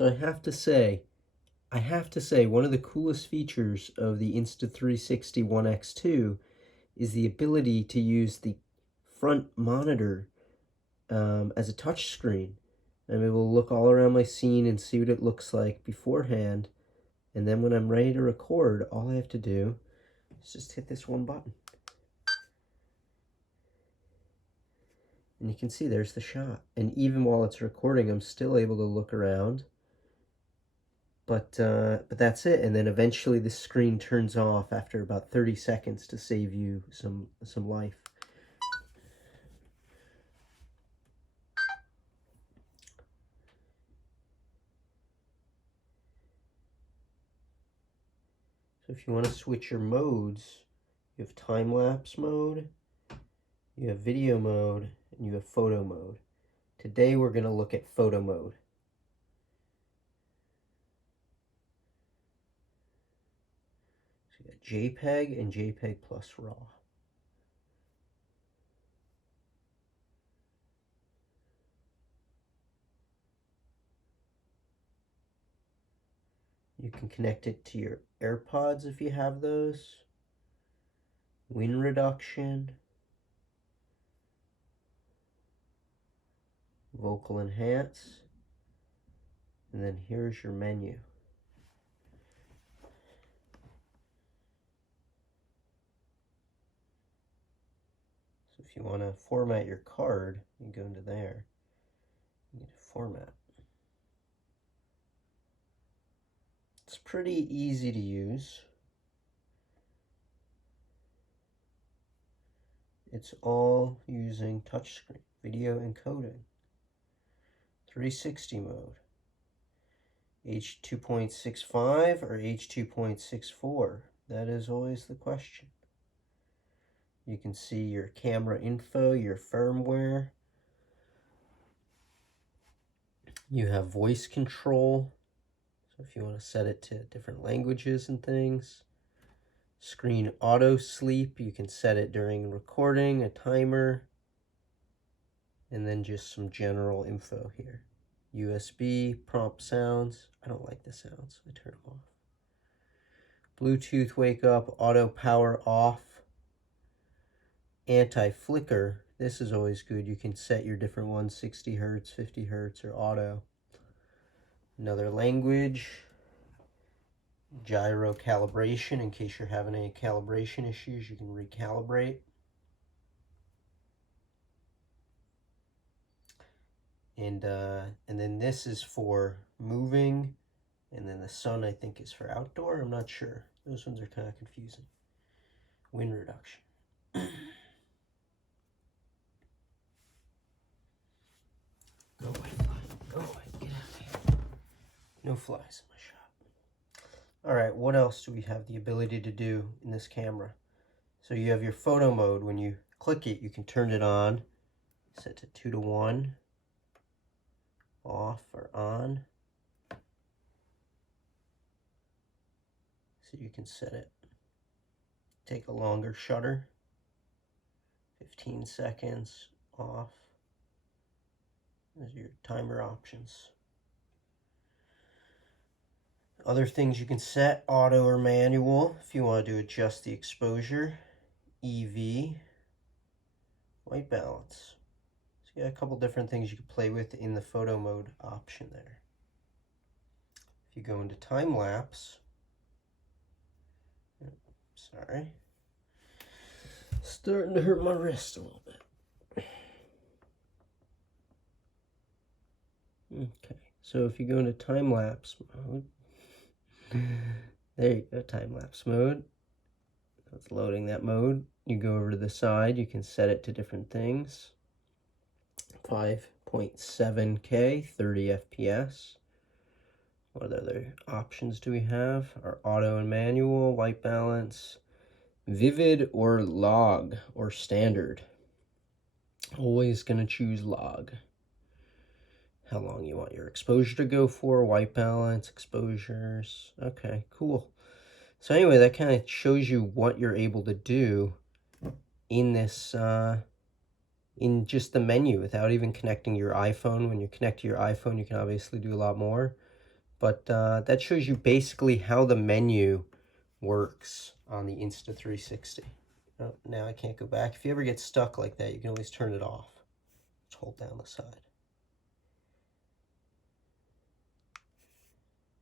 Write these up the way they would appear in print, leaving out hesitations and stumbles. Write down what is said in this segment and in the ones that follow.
So I have to say, one of the coolest features of the Insta360 One X2 is the ability to use the front monitor as a touch screen. I'm able to look all around my scene and see what it looks like beforehand. And then when I'm ready to record, all I have to do is just hit this one button. And you can see there's the shot. And even while it's recording, I'm still able to look around. But that's it. And then eventually the screen turns off after about 30 seconds to save you some life. So if you want to switch your modes, you have time-lapse mode, you have video mode, and you have photo mode. Today we're going to look at photo mode. So you got JPEG and JPEG plus RAW. You can connect it to your AirPods if you have those. Wind reduction. Vocal enhance. And then here's your menu. So if you want to format your card, you go into there. You get format. It's pretty easy to use. It's all using touchscreen, video encoding, 360 mode, H.2.65 or H.2.64. That is always the question. You can see your camera info, your firmware. You have voice control. So if you want to set it to different languages and things. Screen auto sleep, you can set it during recording, a timer, and then just some general info here. USB, prompt sounds. I don't like the sounds, I turn them off. Bluetooth wake up, auto power off. Anti-flicker, this is always good. You can set your different ones, 60 hertz, 50 hertz, or auto. Another language. Gyro calibration, in case you're having any calibration issues, you can recalibrate. And then this is for moving, and then the sun I think is for outdoor. I'm not sure. Those ones are kind of confusing. Wind reduction. Go away, fly. Go away. Get out of here. No flies in my shop. All right, what else do we have the ability to do in this camera? So you have your photo mode. When you click it, you can turn it on, set to 2:1, off or on. So you can set it. Take a longer shutter, 15 seconds, off. Those are your timer options. Other things you can set, auto or manual, if you want to adjust the exposure, EV, white balance. So you got a couple different things you can play with in the photo mode option there. If you go into time lapse, sorry, starting to hurt my wrist a little bit. Okay, so if you go into time lapse mode, there you go, time lapse mode. It's loading that mode. You go over to the side, you can set it to different things. 5.7K, 30 FPS. What other options do we have? Our auto and manual, white balance, vivid or log or standard. Always gonna choose log. How long you want your exposure to go for, white balance, exposures. Okay, cool. So anyway, that kind of shows you what you're able to do in this, in just the menu without even connecting your iPhone. When you connect to your iPhone, you can obviously do a lot more. But that shows you basically how the menu works on the Insta360. Oh, now I can't go back. If you ever get stuck like that, you can always turn it off. Just hold down the side.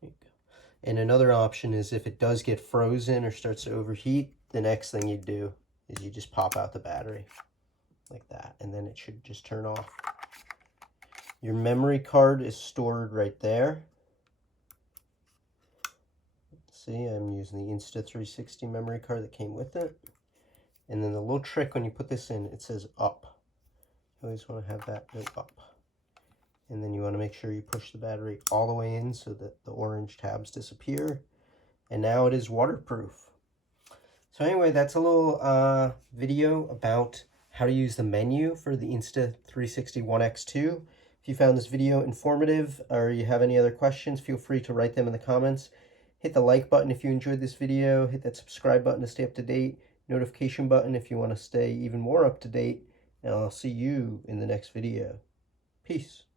There you go. And another option is if it does get frozen or starts to overheat, the next thing you do is you just pop out the battery like that, and then it should just turn off. Your memory card is stored right there. See, I'm using the Insta360 memory card that came with it. And then the little trick when you put this in, it says up. You always want to have that go up. And then you want to make sure you push the battery all the way in so that the orange tabs disappear. And now it is waterproof. So anyway, that's a little video about how to use the menu for the Insta360 One X2. If you found this video informative or you have any other questions, feel free to write them in the comments. Hit the like button if you enjoyed this video. Hit that subscribe button to stay up to date. Notification button if you want to stay even more up to date. And I'll see you in the next video. Peace.